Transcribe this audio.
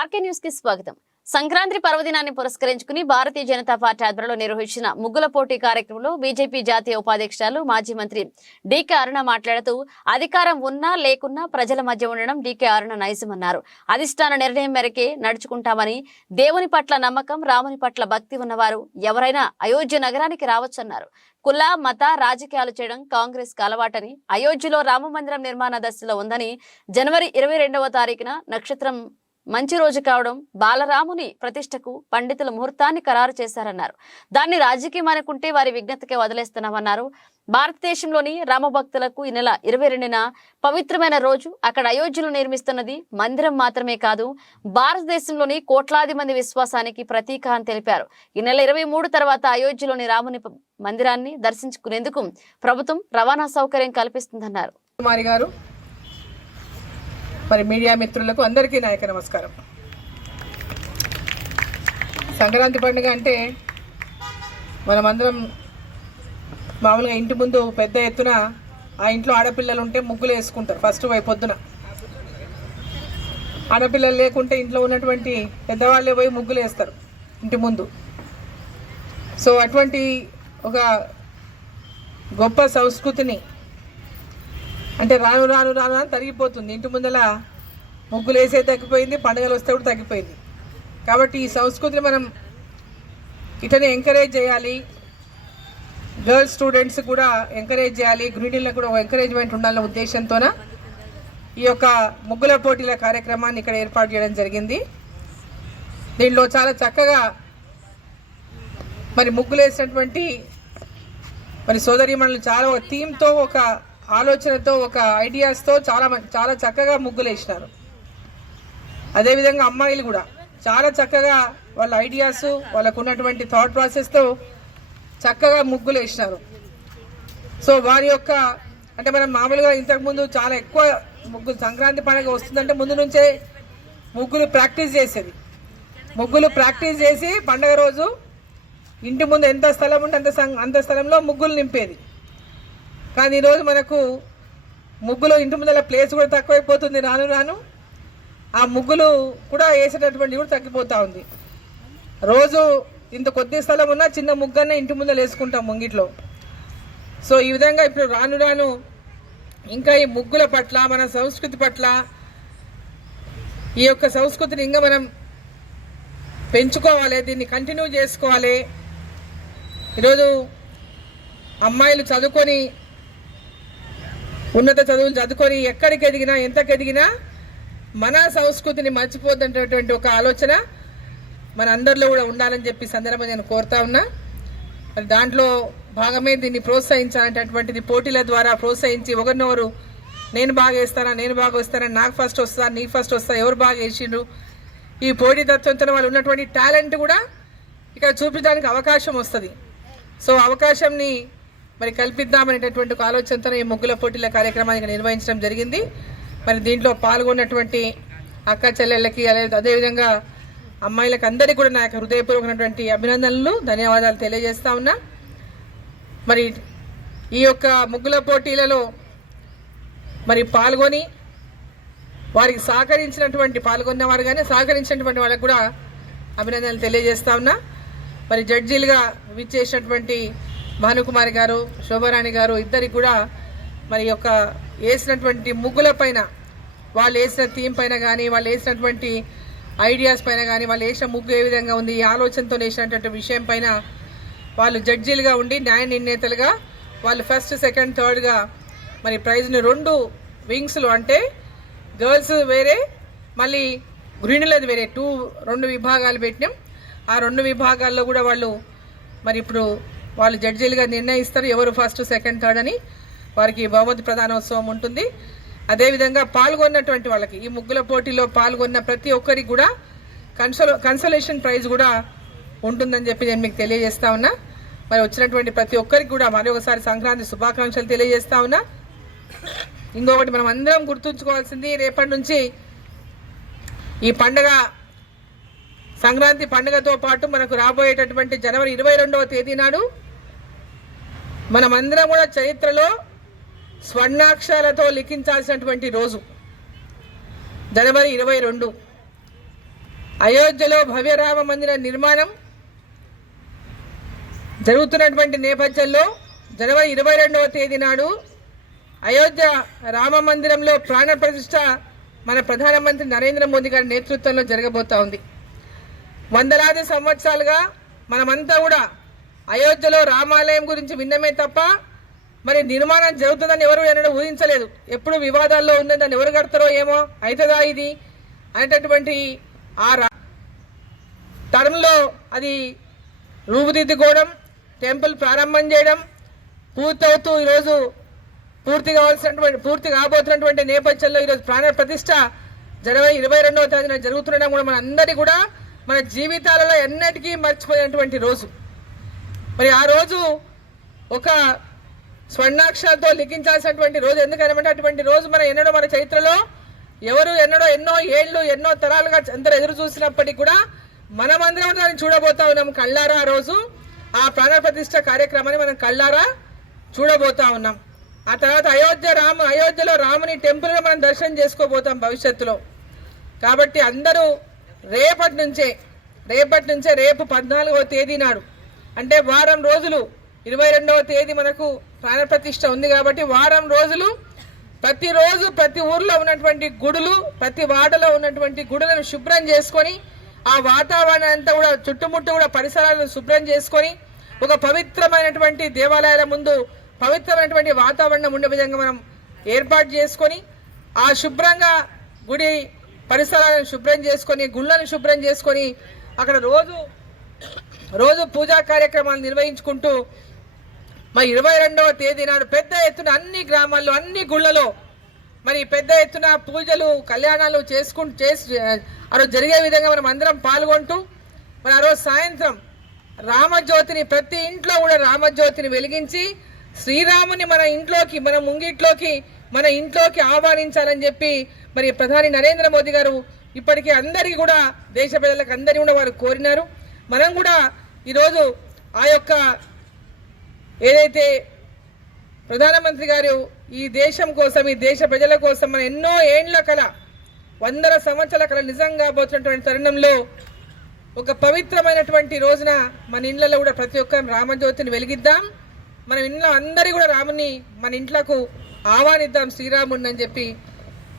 RK న్యూస్కి స్వాగతం. సంక్రాంతి పర్వదినాన్ని పురస్కరించుకుని భారతీయ జనతా పార్టీ ఆధ్వర్యంలో నిర్వహించిన ముగ్గుల పోటీ కార్యక్రమంలో బీజేపీ జాతీయ ఉపాధ్యక్షురాలు మాజీ మంత్రి డీకే అరుణ మాట్లాడుతూ అధికారం ఉన్నా లేకున్నా ప్రజల మధ్య ఉండడం డీకే అరుణ నైజమన్నారు అధిష్టాన నిర్ణయం మేరకే నడుచుకుంటామని దేవుని పట్ల నమ్మకం రాముని పట్ల భక్తి ఉన్నవారు ఎవరైనా అయోధ్య నగరానికి రావచ్చన్నారు. కుల మత రాజకీయాలు చేయడం కాంగ్రెస్కు అలవాటని అయోధ్యలో రామ మందిరం నిర్మాణ దశలో ఉందని జనవరి ఇరవై రెండవ తారీఖున నక్షత్రం మంచి రోజు కావడం బాలరాముని ప్రతిష్టకు పండితుల ముహూర్తాన్ని ఖరారు చేశారన్నారు. దాన్ని రాజకీయం అనుకుంటే వారి విజ్ఞతకే వదిలేస్తున్నామన్నారు. భారతదేశంలోని రామభక్తులకు ఈ నెల ఇరవై రెండున పవిత్రమైన రోజు. అక్కడ అయోధ్యలో నిర్మిస్తున్నది మందిరం మాత్రమే కాదు భారతదేశంలోని కోట్లాది మంది విశ్వాసానికి ప్రతీక అని తెలిపారు. ఈ నెల ఇరవై మూడు తర్వాత అయోధ్యలోని రాముని మందిరాన్ని దర్శించుకునేందుకు ప్రభుత్వం రవాణా సౌకర్యం కల్పిస్తుందన్నారు. మరి మీడియా మిత్రులకు అందరికీ నాయక నమస్కారం. సంక్రాంతి పండుగ అంటే మనమందరం మామూలుగా ఇంటి ముందు పెద్ద ఎత్తున ఆ ఇంట్లో ఆడపిల్లలు ఉంటే ముగ్గులు వేసుకుంటారు ఫస్ట్ వై పొద్దున. ఆడపిల్లలు లేకుంటే ఇంట్లో ఉన్నటువంటి పెద్దవాళ్ళే పోయి ముగ్గులు వేస్తారు ఇంటి ముందు. సో అటువంటి ఒక గొప్ప సంస్కృతిని అంటే రాను రాను రాను అని తరిగిపోతుంది. ఇంటి ముందల ముగ్గులు వేసే తగ్గిపోయింది పండుగలు వస్తే కూడా తగ్గిపోయింది. కాబట్టి ఈ సంస్కృతిని మనం ఇటనే ఎంకరేజ్ చేయాలి. గర్ల్స్ స్టూడెంట్స్ కూడా ఎంకరేజ్ చేయాలి. గృహిణులకు కూడా ఎంకరేజ్మెంట్ ఉండాలన్న ఉద్దేశంతోన ఈ యొక్క ముగ్గుల పోటీల కార్యక్రమాన్ని ఇక్కడ ఏర్పాటు చేయడం జరిగింది. దీనిలో చాలా చక్కగా మరి ముగ్గులు వేసినటువంటి మరి సోదరిమణులు చాలా ఒక థీమ్తో ఒక ఆలోచనతో ఒక ఐడియాస్తో చాలా చాలా చక్కగా ముగ్గులు వేసినారు అదేవిధంగా అమ్మాయిలు కూడా చాలా చక్కగా వాళ్ళ ఐడియాస్ వాళ్ళకు ఉన్నటువంటి థాట్ ప్రాసెస్తో చక్కగా ముగ్గులు వేసినారు సో వారి యొక్క అంటే మనం మామూలుగా ఇంతకుముందు చాలా ఎక్కువ ముగ్గులు సంక్రాంతి పండుగ వస్తుందంటే ముందు నుంచే ముగ్గులు ప్రాక్టీస్ చేసేది. ముగ్గులు ప్రాక్టీస్ చేసి పండగ రోజు ఇంటి ముందు ఎంత స్థలం ఉంటే అంత అంత స్థలంలో ముగ్గులు నింపేది. కానీ ఈరోజు మనకు ముగ్గులు ఇంటి ముందర ప్లేస్ కూడా తక్కువైపోతుంది. రాను రాను. ఆ ముగ్గులు కూడా వేసేటటువంటి కూడా తగ్గిపోతూ ఉంది. రోజు ఇంత కొద్ది స్థలం ఉన్నా చిన్న ముగ్గన్న ఇంటి ముందర వేసుకుంటాం ముంగిట్లో. సో ఈ విధంగా ఇప్పుడు రాను రాను ఇంకా ఈ ముగ్గుల పట్ల మన సంస్కృతి పట్ల ఈ యొక్క సంస్కృతిని ఇంకా మనం పెంచుకోవాలి దీన్ని కంటిన్యూ చేసుకోవాలి. ఈరోజు అమ్మాయిలు చదువుకొని ఉన్నత చదువులు చదువుకొని ఎక్కడికి ఎదిగినా ఎంతకు ఎదిగినా మన సంస్కృతిని మర్చిపోద్దనేటటువంటి ఒక ఆలోచన మన అందరిలో కూడా ఉండాలని చెప్పి సందర్భంగా నేను కోరుతా ఉన్నా. మరి దాంట్లో భాగమే దీన్ని ప్రోత్సహించాలనేటటువంటిది పోటీల ద్వారా ప్రోత్సహించి ఒకరినొకరు నేను బాగా వేస్తానా నేను బాగా వస్తానా నాకు ఫస్ట్ వస్తా నీకు ఫస్ట్ వస్తా ఎవరు బాగా వేసిండ్రు? ఈ పోటీ తత్వంతో వాళ్ళు ఉన్నటువంటి టాలెంట్ కూడా ఇక్కడ చూపించడానికి అవకాశం వస్తుంది. సో అవకాశంని మరి కల్పిద్దామనేటటువంటి ఒక ఆలోచనతో ఈ ముగ్గుల పోటీల కార్యక్రమాన్ని నిర్వహించడం జరిగింది. మరి దీంట్లో పాల్గొన్నటువంటి అక్క చెల్లెళ్ళకి అదేవిధంగా అమ్మాయిలకు అందరికీ కూడా నా యొక్క హృదయపూర్వకమైనటువంటి అభినందనలు ధన్యవాదాలు తెలియజేస్తా ఉన్నా. మరి ఈ యొక్క ముగ్గుల పోటీలలో మరి పాల్గొని వారికి సహకరించినటువంటి పాల్గొన్న వారు కానీ సహకరించినటువంటి వాళ్ళకు కూడా అభినందనలు తెలియజేస్తా ఉన్నా. మరి జడ్జీలుగా విచ్చేసినటువంటి భానుకుమారి గారు శోభారాణి గారు ఇద్దరికి కూడా మరి యొక్క వేసినటువంటి ముగ్గుల పైన వాళ్ళు వేసిన థీమ్ పైన కానీ వాళ్ళు వేసినటువంటి ఐడియాస్ పైన కానీ వాళ్ళు వేసిన ముగ్గు ఏ విధంగా ఉంది ఈ ఆలోచనతో వేసినటువంటి విషయం పైన వాళ్ళు జడ్జీలుగా ఉండి న్యాయ నిర్ణేతలుగా వాళ్ళు ఫస్ట్ సెకండ్ థర్డ్గా మరి ప్రైజ్ని రెండు వింగ్స్లు అంటే గర్ల్స్ వేరే మళ్ళీ గృహిణులది వేరే టూ రెండు విభాగాలు పెట్టినాం. ఆ రెండు విభాగాల్లో కూడా వాళ్ళు మరి ఇప్పుడు వాళ్ళు జడ్జీలుగా నిర్ణయిస్తారు ఎవరు ఫస్ట్ సెకండ్ థర్డ్ అని వారికి బహుమతి ప్రధానోత్సవం ఉంటుంది. అదేవిధంగా పాల్గొన్నటువంటి వాళ్ళకి ఈ ముగ్గుల పోటీలో పాల్గొన్న ప్రతి ఒక్కరికి కూడా కన్సోల్ కన్సలేషన్ ప్రైజ్ కూడా ఉంటుందని చెప్పి నేను మీకు తెలియజేస్తా ఉన్నా. మరి వచ్చినటువంటి ప్రతి ఒక్కరికి కూడా మరి ఒకసారి సంక్రాంతి శుభాకాంక్షలు తెలియజేస్తా ఉన్నా. ఇంకొకటి మనం అందరం గుర్తుంచుకోవాల్సింది రేపటి నుంచి ఈ పండగ సంక్రాంతి పండుగతో పాటు మనకు రాబోయేటటువంటి జనవరి ఇరవై రెండవ తేదీ నాడు మనమందరం కూడా చరిత్రలో స్వర్ణాక్షరాలతో లిఖించాల్సినటువంటి రోజు. జనవరి ఇరవై రెండు. అయోధ్యలో భవ్యరామ మందిర నిర్మాణం జరుగుతున్నటువంటి నేపథ్యంలో జనవరి ఇరవై రెండవ తేదీ నాడు అయోధ్య రామ మందిరంలో ప్రాణ ప్రతిష్ట మన ప్రధానమంత్రి నరేంద్ర మోదీ గారి నేతృత్వంలో జరగబోతా ఉంది. వందలాది సంవత్సరాలుగా మనమంతా కూడా అయోధ్యలో రామాలయం గురించి విన్నమే తప్ప మరి నిర్మాణం జరుగుతుందని ఎవరు ఎన్నడూ ఊహించలేదు. ఎప్పుడు వివాదాల్లో ఉందని దాన్ని ఎవరు కడతారో ఏమో అవుతుందా ఇది అనేటటువంటి ఆ రా- టర్మ్లో అది రూపుదిద్దుకోవడం టెంపుల్ ప్రారంభం చేయడం పూర్తవుతూ ఈరోజు పూర్తి కావాల్సినటువంటి పూర్తి కాబోతున్నటువంటి నేపథ్యంలో ఈరోజు ప్రాణ ప్రతిష్ట జనవరి ఇరవై రెండవ తేదీన జరుగుతుండడం కూడా మనందరి కూడా మన జీవితాలలో ఎన్నటికీ మర్చిపోయినటువంటి రోజు. మరి ఆ రోజు ఒక స్వర్ణాక్షరాలతో లిఖించాల్సినటువంటి రోజు. ఎందుకనమంటే? అటువంటి రోజు మన ఎన్నడో మన చరిత్రలో ఎవరు ఎన్నడో ఎన్నో ఏళ్ళు ఎన్నో తరాలుగా అందరూ ఎదురు చూసినప్పటికీ కూడా మనమందరం దాన్ని చూడబోతా ఉన్నాం కళ్ళారా ఆ రోజు. ఆ ప్రాణప్రతిష్ట కార్యక్రమాన్ని మనం కళ్ళారా చూడబోతా ఉన్నాం. ఆ తర్వాత అయోధ్య రాము అయోధ్యలో రాముని టెంపుల్ మనం దర్శనం చేసుకోబోతాం భవిష్యత్తులో. కాబట్టి అందరూ రేపటి నుంచే రేపటి నుంచే రేపు పద్నాలుగవ తేదీ నాడు. అంటే వారం రోజులు ఇరవై రెండవ తేదీ మనకు ప్రాణప్రతిష్ఠ ఉంది కాబట్టి వారం రోజులు ప్రతిరోజు ప్రతి ఊర్లో ఉన్నటువంటి గుడులు ప్రతి వాడలో ఉన్నటువంటి గుడులను శుభ్రం చేసుకొని ఆ వాతావరణం అంతా కూడా చుట్టుముట్టు కూడా పరిసరాలను శుభ్రం చేసుకొని ఒక పవిత్రమైనటువంటి దేవాలయాల ముందు పవిత్రమైనటువంటి వాతావరణం ఉండే విధంగా మనం ఏర్పాటు చేసుకొని ఆ శుభ్రంగా గుడి పరిసరాలను శుభ్రం చేసుకొని గుళ్ళను శుభ్రం చేసుకొని అక్కడ రోజు రోజు పూజా కార్యక్రమాలు నిర్వహించుకుంటూ మరి ఇరవై రెండవ తేదీ నాడు పెద్ద ఎత్తున అన్ని గ్రామాల్లో అన్ని గుళ్ళలో మరి పెద్ద ఎత్తున పూజలు కళ్యాణాలు చేసుకుంటూ చేసి ఆ రోజు జరిగే విధంగా మనం అందరం పాల్గొంటూ మరి ఆ రోజు సాయంత్రం రామజ్యోతిని ప్రతి ఇంట్లో కూడా రామజ్యోతిని వెలిగించి శ్రీరాముని మన ఇంట్లోకి మన ముంగిట్లోకి మన ఇంట్లోకి ఆహ్వానించాలని చెప్పి మరి ప్రధాని నరేంద్ర మోదీ గారు ఇప్పటికీ అందరికీ కూడా దేశ ప్రజలకు అందరి కూడా వారు కోరినారు. మనం కూడా ఈరోజు ఆ యొక్క ఏదైతే ప్రధానమంత్రి గారు ఈ దేశం కోసం ఈ దేశ ప్రజల కోసం మన ఎన్నో ఏండ్ల కల వందల సంవత్సరాల కళ నిజంగా పోతున్నటువంటి తరుణంలో ఒక పవిత్రమైనటువంటి రోజున మన ఇండ్లలో కూడా ప్రతి ఒక్క రామజ్యోతిని వెలిగిద్దాం. మన ఇంట్లో అందరి కూడా రాముని మన ఇంట్లకు ఆహ్వానిద్దాం శ్రీరాముడిని అని చెప్పి